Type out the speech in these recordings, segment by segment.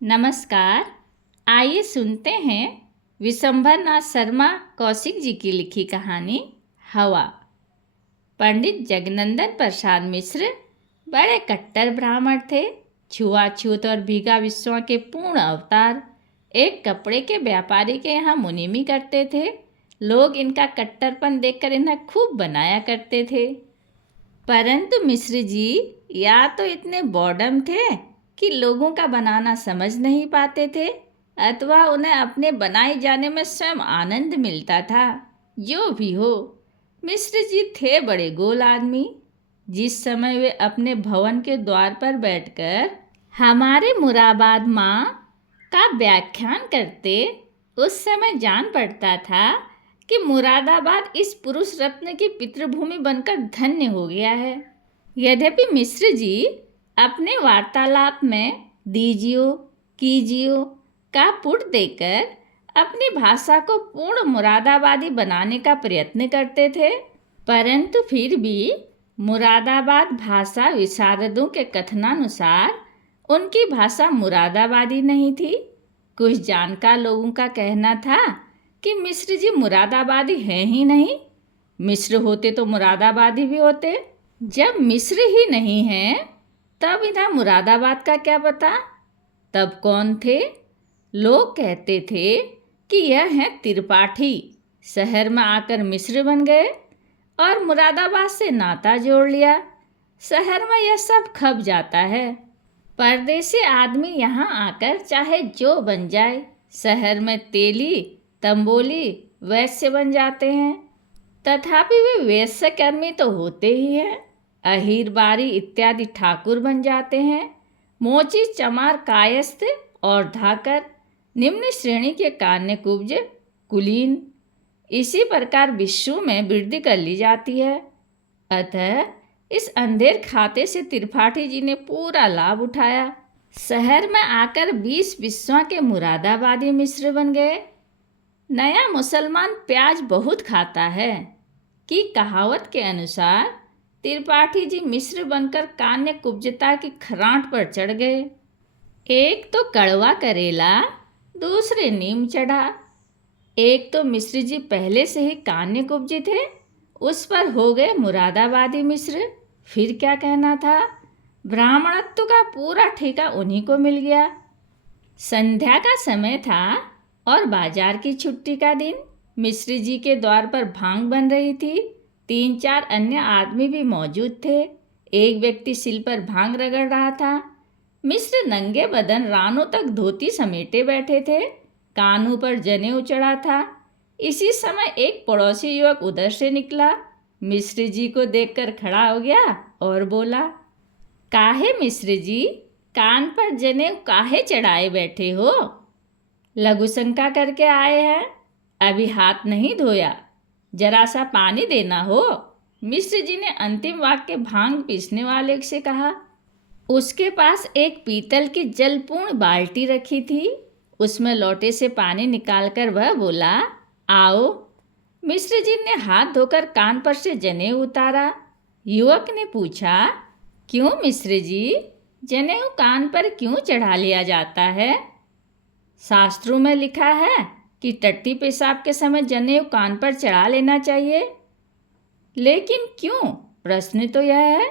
नमस्कार। आइए सुनते हैं विशंभरनाथ शर्मा कौशिक जी की लिखी कहानी हवा। पंडित जगनंदन प्रसाद मिश्र बड़े कट्टर ब्राह्मण थे। छुआछूत और भीगा विश्वा के पूर्ण अवतार। एक कपड़े के व्यापारी के यहाँ मुनीमी करते थे। लोग इनका कट्टरपन देखकर इन्हें खूब बनाया करते थे। परंतु मिश्र जी या तो इतने बॉडम थे कि लोगों का बनाना समझ नहीं पाते थे, अथवा उन्हें अपने बनाए जाने में स्वयं आनंद मिलता था। जो भी हो, मिश्र जी थे बड़े गोल आदमी। जिस समय वे अपने भवन के द्वार पर बैठकर हमारे मुराबाद माँ का व्याख्यान करते, उस समय जान पड़ता था कि मुरादाबाद इस पुरुष रत्न की पितृभूमि बनकर धन्य हो गया है। यद्यपि मिश्र जी अपने वार्तालाप में दीजियो कीजियो का पुट देकर अपनी भाषा को पूर्ण मुरादाबादी बनाने का प्रयत्न करते थे, परंतु फिर भी मुरादाबाद भाषा विशारदों के कथनानुसार उनकी भाषा मुरादाबादी नहीं थी। कुछ जानकार लोगों का कहना था कि मिश्र जी मुरादाबादी हैं ही नहीं। मिश्र होते तो मुरादाबादी भी होते। जब मिश्र ही नहीं हैं, तब इन्हें मुरादाबाद का क्या पता? तब कौन थे? लोग कहते थे कि यह हैं त्रिपाठी। शहर में आकर मिश्र बन गए और मुरादाबाद से नाता जोड़ लिया। शहर में यह सब खप जाता है। परदेसी आदमी यहाँ आकर चाहे जो बन जाए, शहर में तेली तंबोली वैश्य बन जाते हैं। तथापि वे वैश्य कर्मी तो होते ही हैं। अहीर बारी इत्यादि ठाकुर बन जाते हैं। मोची चमार कायस्थ और धाकर निम्न श्रेणी के कान्य कुब्ज कुलीन। इसी प्रकार विश्व में वृद्धि कर ली जाती है। अतः इस अंधेर खाते से त्रिपाठी जी ने पूरा लाभ उठाया। शहर में आकर 20 विश्वा के मुरादाबादी मिश्र बन गए। नया मुसलमान प्याज बहुत खाता है कि कहावत के अनुसार त्रिपाठी जी मिश्र बनकर कान्य कुब्जता की खरांट पर चढ़ गए। एक तो कड़वा करेला, दूसरे नीम चढ़ा। एक तो मिश्र जी पहले से ही कान्य कुब्ज थे, उस पर हो गए मुरादाबादी मिश्र। फिर क्या कहना था? ब्राह्मणत्व का पूरा ठेका उन्हीं को मिल गया। संध्या का समय था और बाजार की छुट्टी का दिन। मिश्र जी के द्वार पर भांग बन रही थी। 3-4 अन्य आदमी भी मौजूद थे। एक व्यक्ति सिल पर भांग रगड़ रहा था। मिश्र नंगे बदन रानों तक धोती समेटे बैठे थे। कानों पर जनेऊ चढ़ा था। इसी समय एक पड़ोसी युवक उधर से निकला। मिश्र जी को देखकर खड़ा हो गया और बोला, काहे मिश्र जी, कान पर जनेऊ काहे चढ़ाए बैठे हो? लघु शंका करके आए हैं? अभी हाथ नहीं धोया, जरा सा पानी देना हो। मिश्र जी ने अंतिम वाक्य भांग पीसने वाले से कहा। उसके पास एक पीतल की जलपूर्ण बाल्टी रखी थी। उसमें लोटे से पानी निकालकर वह बोला, आओ। मिश्र जी ने हाथ धोकर कान पर से जनेऊ उतारा। युवक ने पूछा, क्यों मिश्र जी, जनेऊ कान पर क्यों चढ़ा लिया जाता है? शास्त्रों में लिखा है कि टट्टी पेशाब के समय जनेऊ कान पर चढ़ा लेना चाहिए। लेकिन क्यों? प्रश्न तो यह है।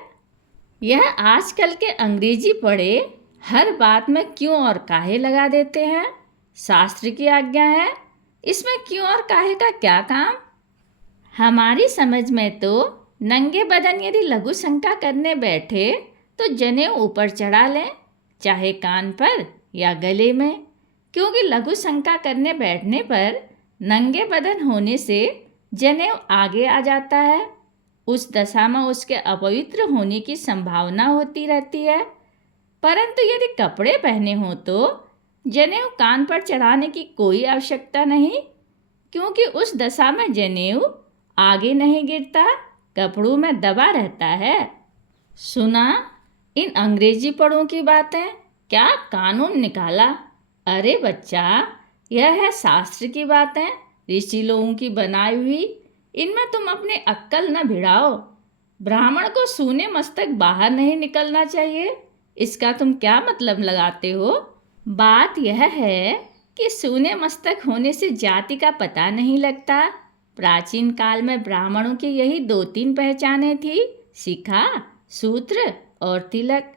यह आजकल के अंग्रेजी पढ़े हर बात में क्यों और काहे लगा देते हैं। शास्त्र की आज्ञा है, इसमें क्यों और काहे का क्या काम? हमारी समझ में तो नंगे बदन यदि लघु शंका करने बैठे तो जनेऊ ऊपर चढ़ा लें, चाहे कान पर या गले में, क्योंकि लघु शंका करने बैठने पर नंगे बदन होने से जनेऊ आगे आ जाता है। उस दशा में उसके अपवित्र होने की संभावना होती रहती है। परंतु यदि कपड़े पहने हों तो जनेऊ कान पर चढ़ाने की कोई आवश्यकता नहीं, क्योंकि उस दशा में जनेऊ आगे नहीं गिरता, कपड़ों में दबा रहता है। सुना इन अंग्रेजी पढ़ों की बातें? क्या कानून निकाला? अरे बच्चा, यह है शास्त्र की बातें, ऋषि लोगों की बनाई हुई। इनमें तुम अपनी अक्कल न भिड़ाओ। ब्राह्मण को सूने मस्तक बाहर नहीं निकलना चाहिए, इसका तुम क्या मतलब लगाते हो? बात यह है कि सूने मस्तक होने से जाति का पता नहीं लगता। प्राचीन काल में ब्राह्मणों की यही 2-3 पहचानें थी, शिखा, सूत्र और तिलक।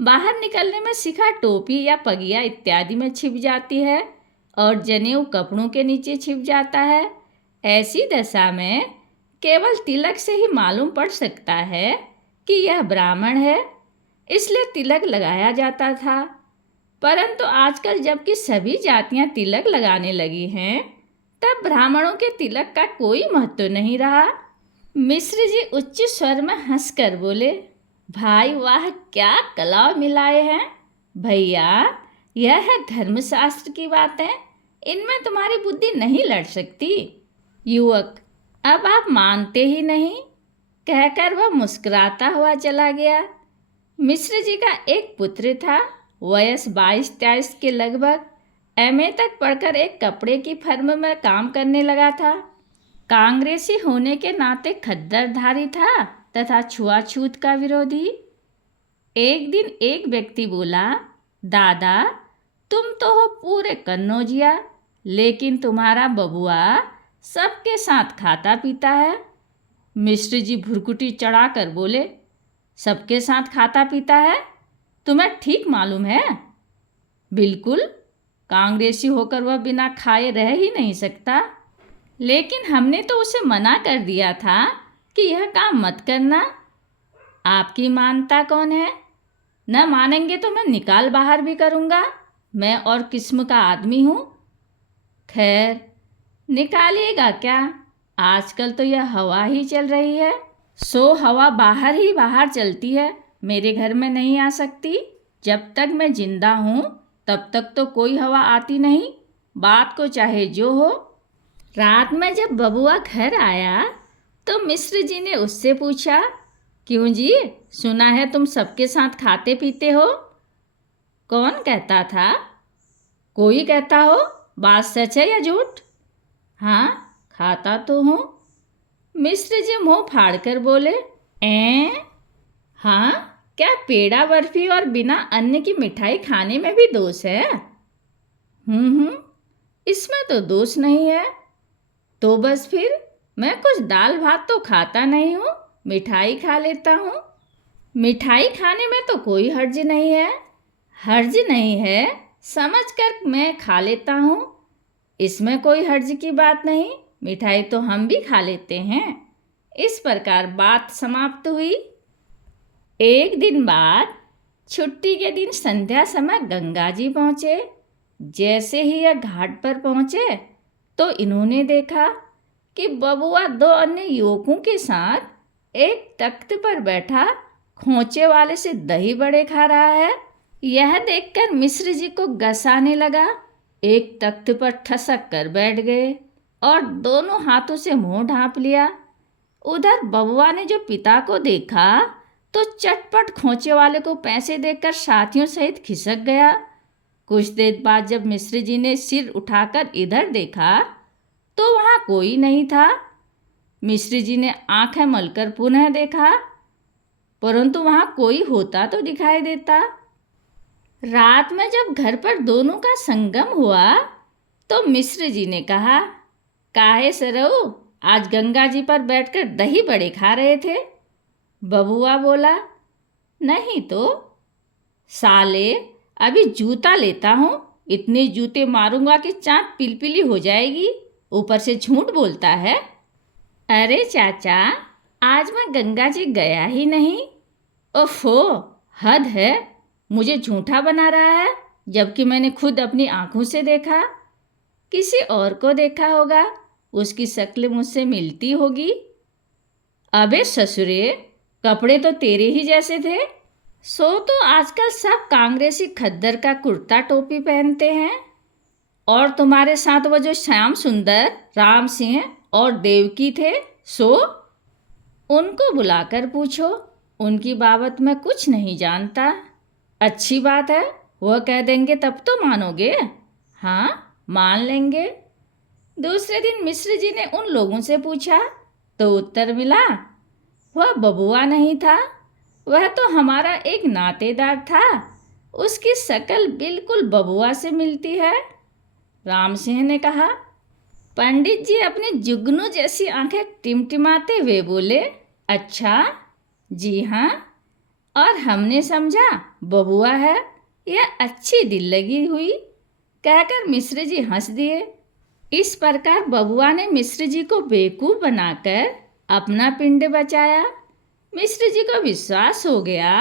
बाहर निकलने में शिखा टोपी या पगिया इत्यादि में छिप जाती है और जनेऊ कपड़ों के नीचे छिप जाता है। ऐसी दशा में केवल तिलक से ही मालूम पड़ सकता है कि यह ब्राह्मण है, इसलिए तिलक लगाया जाता था। परंतु आजकल जबकि सभी जातियां तिलक लगाने लगी हैं, तब ब्राह्मणों के तिलक का कोई महत्व नहीं रहा। मिश्र जी उच्च स्वर में हंसकर बोले, भाई वाह, क्या कला मिलाए हैं भैया। यह है धर्मशास्त्र की बातें, इनमें तुम्हारी बुद्धि नहीं लड़ सकती। युवक, अब आप मानते ही नहीं, कहकर वह मुस्कुराता हुआ चला गया। मिश्र जी का एक पुत्र था, वयस 22-23 के लगभग। एमए तक पढ़कर एक कपड़े की फर्म में काम करने लगा था। कांग्रेसी होने के नाते खद्दरधारी था तथा छुआछूत का विरोधी। एक दिन एक व्यक्ति बोला, दादा तुम तो हो पूरे कन्नौजिया, लेकिन तुम्हारा बबुआ सबके साथ खाता पीता है। मिश्र जी भुरकुटी चढ़ाकर बोले, सबके साथ खाता पीता है, तुम्हें ठीक मालूम है? बिल्कुल, कांग्रेसी होकर वह बिना खाए रह ही नहीं सकता। लेकिन हमने तो उसे मना कर दिया था कि यह काम मत करना। आपकी मानता कौन है? न मानेंगे तो मैं निकाल बाहर भी करूँगा। मैं और किस्म का आदमी हूँ। खैर, निकालिएगा क्या? आजकल तो यह हवा ही चल रही है, सो हवा बाहर ही बाहर चलती है, मेरे घर में नहीं आ सकती। जब तक मैं जिंदा हूँ तब तक तो कोई हवा आती नहीं, बात को चाहे जो हो। रात में जब बबुआ घर आया तो मिश्र जी ने उससे पूछा, क्यों जी, सुना है तुम सबके साथ खाते पीते हो? कौन कहता था? कोई कहता हो, बात सच है या झूठ? हाँ, खाता तो हूँ। मिश्र जी मुँह फाड़कर बोले, हाँ, क्या पेड़ा बर्फी और बिना अन्न की मिठाई खाने में भी दोष है? इसमें तो दोष नहीं है। तो बस फिर मैं कुछ दाल भात तो खाता नहीं हूँ, मिठाई खा लेता हूँ। मिठाई खाने में तो कोई हर्ज नहीं है। हर्ज नहीं है समझकर मैं खा लेता हूँ, इसमें कोई हर्ज की बात नहीं। मिठाई तो हम भी खा लेते हैं। इस प्रकार बात समाप्त हुई। एक दिन बाद छुट्टी के दिन संध्या समय गंगा जी पहुँचे। जैसे ही यह घाट पर पहुँचे तो इन्होंने देखा कि बबुआ 2 अन्य युवकों के साथ एक तख्त पर बैठा खोंचे वाले से दही बड़े खा रहा है। यह देखकर मिश्र जी को गसाने लगा। एक तख्त पर ठसक कर बैठ गए और दोनों हाथों से मुंह ढांप लिया। उधर बबुआ ने जो पिता को देखा तो चटपट खोंचे वाले को पैसे देकर साथियों सहित खिसक गया। कुछ देर बाद जब मिश्र जी ने सिर उठाकर इधर देखा तो वहाँ कोई नहीं था। मिश्र जी ने आंखें मलकर पुनः देखा, परंतु वहाँ कोई होता तो दिखाई देता। रात में जब घर पर दोनों का संगम हुआ तो मिश्र जी ने कहा, काहे सरऊ, आज गंगा जी पर बैठकर दही बड़े खा रहे थे? बबुआ बोला, नहीं तो। साले, अभी जूता लेता हूँ, इतने जूते मारूंगा कि चाँद पिलपिली हो जाएगी, ऊपर से झूठ बोलता है। अरे चाचा, आज मैं गंगा जी गया ही नहीं। ओफो, हद है, मुझे झूठा बना रहा है, जबकि मैंने खुद अपनी आंखों से देखा। किसी और को देखा होगा, उसकी शक्ल मुझसे मिलती होगी। अबे ससुरे, कपड़े तो तेरे ही जैसे थे। सो तो आजकल सब कांग्रेसी खद्दर का कुर्ता टोपी पहनते हैं। और तुम्हारे साथ वो जो श्याम सुंदर, राम सिंह और देवकी थे, सो उनको बुलाकर पूछो, उनकी बाबत मैं कुछ नहीं जानता। अच्छी बात है, वह कह देंगे तब तो मानोगे। हाँ, मान लेंगे। दूसरे दिन मिश्र जी ने उन लोगों से पूछा तो उत्तर मिला, वह बबुआ नहीं था, वह तो हमारा एक नातेदार था, उसकी शक्ल बिल्कुल बबुआ से मिलती है। राम सिंह ने कहा। पंडित जी अपनी जुगनू जैसी आंखें टिमटिमाते हुए बोले, अच्छा, जी हाँ, और हमने समझा बबुआ है, यह अच्छी दिल लगी हुई, कहकर मिश्र जी हंस दिए। इस प्रकार बबुआ ने मिश्र जी को बेवकूफ बनाकर अपना पिंड बचाया। मिश्र जी को विश्वास हो गया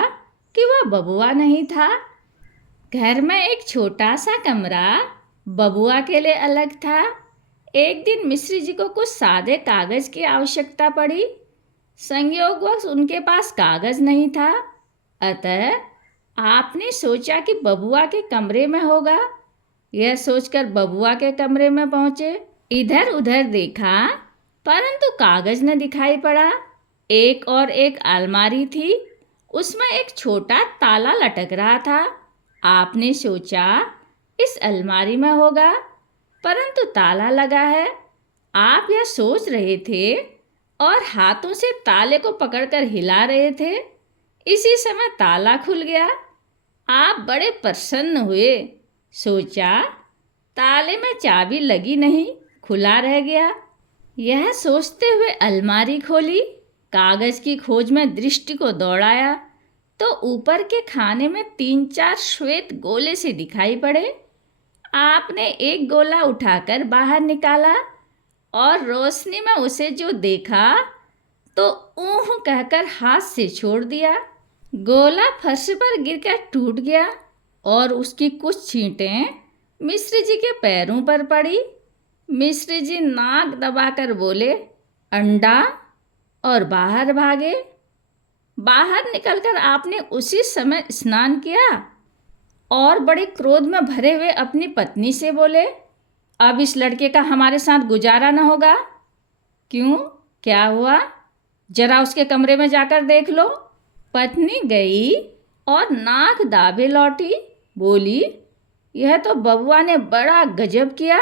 कि वह बबुआ नहीं था। घर में एक छोटा सा कमरा बबुआ के लिए अलग था। एक दिन मिश्र जी को कुछ सादे कागज की आवश्यकता पड़ी। संयोगवश उनके पास कागज नहीं था, अतः आपने सोचा कि बबुआ के कमरे में होगा। यह सोचकर बबुआ के कमरे में पहुंचे। इधर उधर देखा, परंतु कागज न दिखाई पड़ा। एक अलमारी थी, उसमें एक छोटा ताला लटक रहा था। आपने सोचा इस अलमारी में होगा, परंतु ताला लगा है। आप यह सोच रहे थे और हाथों से ताले को पकड़कर हिला रहे थे। इसी समय ताला खुल गया। आप बड़े प्रसन्न हुए। सोचा ताले में चाबी लगी नहीं, खुला रह गया। यह सोचते हुए अलमारी खोली, कागज की खोज में दृष्टि को दौड़ाया तो ऊपर के खाने में 3-4 श्वेत गोले से दिखाई पड़े। आपने एक गोला उठाकर बाहर निकाला और रोशनी में उसे जो देखा तो ऊह कहकर हाथ से छोड़ दिया। गोला फर्श पर गिरकर टूट गया और उसकी कुछ छींटें मिश्र जी के पैरों पर पड़ी। मिश्र जी नाक दबाकर बोले, अंडा, और बाहर भागे। बाहर निकलकर आपने उसी समय स्नान किया और बड़े क्रोध में भरे हुए अपनी पत्नी से बोले, अब इस लड़के का हमारे साथ गुजारा न होगा। क्यों, क्या हुआ? जरा उसके कमरे में जाकर देख लो। पत्नी गई और नाक दाबे लौटी, बोली, यह तो बबुआ ने बड़ा गजब किया,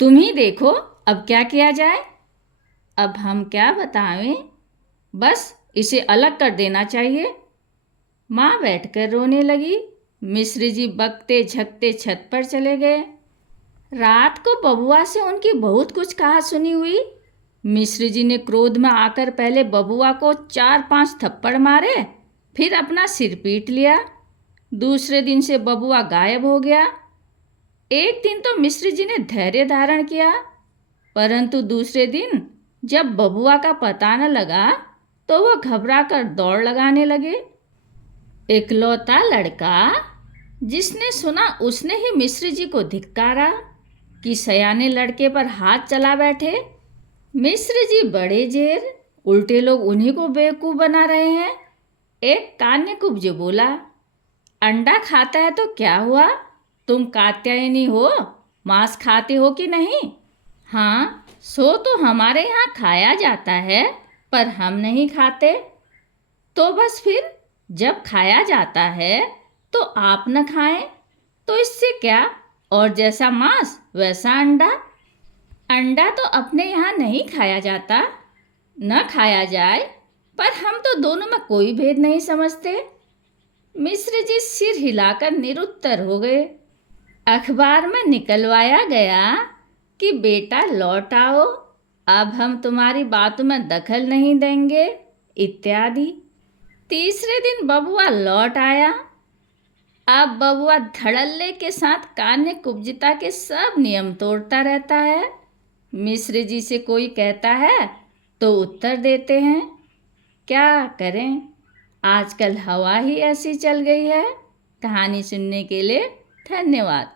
तुम ही देखो अब क्या किया जाए। अब हम क्या बताएं, बस इसे अलग कर देना चाहिए। माँ बैठकर रोने लगी। मिश्र जी बकते झकते छत पर चले गए। रात को बबुआ से उनकी बहुत कुछ कहा सुनी हुई। मिश्र जी ने क्रोध में आकर पहले बबुआ को 4-5 थप्पड़ मारे, फिर अपना सिर पीट लिया। दूसरे दिन से बबुआ गायब हो गया। एक दिन तो मिश्र जी ने धैर्य धारण किया, परंतु दूसरे दिन जब बबुआ का पता न लगा तो वह घबराकर दौड़ लगाने लगे। इकलौता लड़का जिसने सुना उसने ही मिश्र जी को धिक्कारा कि सयाने लड़के पर हाथ चला बैठे। मिश्र जी बड़े जेर, उल्टे लोग उन्हीं को बेवकूफ़ बना रहे हैं। एक कान्यकुब्ज बोला, अंडा खाता है तो क्या हुआ, तुम कात्यायनी हो, मांस खाते हो कि नहीं? हाँ, सो तो हमारे यहाँ खाया जाता है, पर हम नहीं खाते। तो बस फिर जब खाया जाता है तो आप न खाएं तो इससे क्या, और जैसा मांस वैसा अंडा। अंडा तो अपने यहाँ नहीं खाया जाता, न खाया जाए, पर हम तो दोनों में कोई भेद नहीं समझते। मिश्र जी सिर हिलाकर निरुत्तर हो गए। अखबार में निकलवाया गया कि बेटा लौट आओ, अब हम तुम्हारी बातों में दखल नहीं देंगे, इत्यादि। तीसरे दिन बबुआ लौट आया। अब बबुआ धड़ल्ले के साथ कान्य कुब्जिता के सब नियम तोड़ता रहता है। मिश्र जी से कोई कहता है तो उत्तर देते हैं। क्या करें, आजकल हवा ही ऐसी चल गई है। कहानी सुनने के लिए धन्यवाद।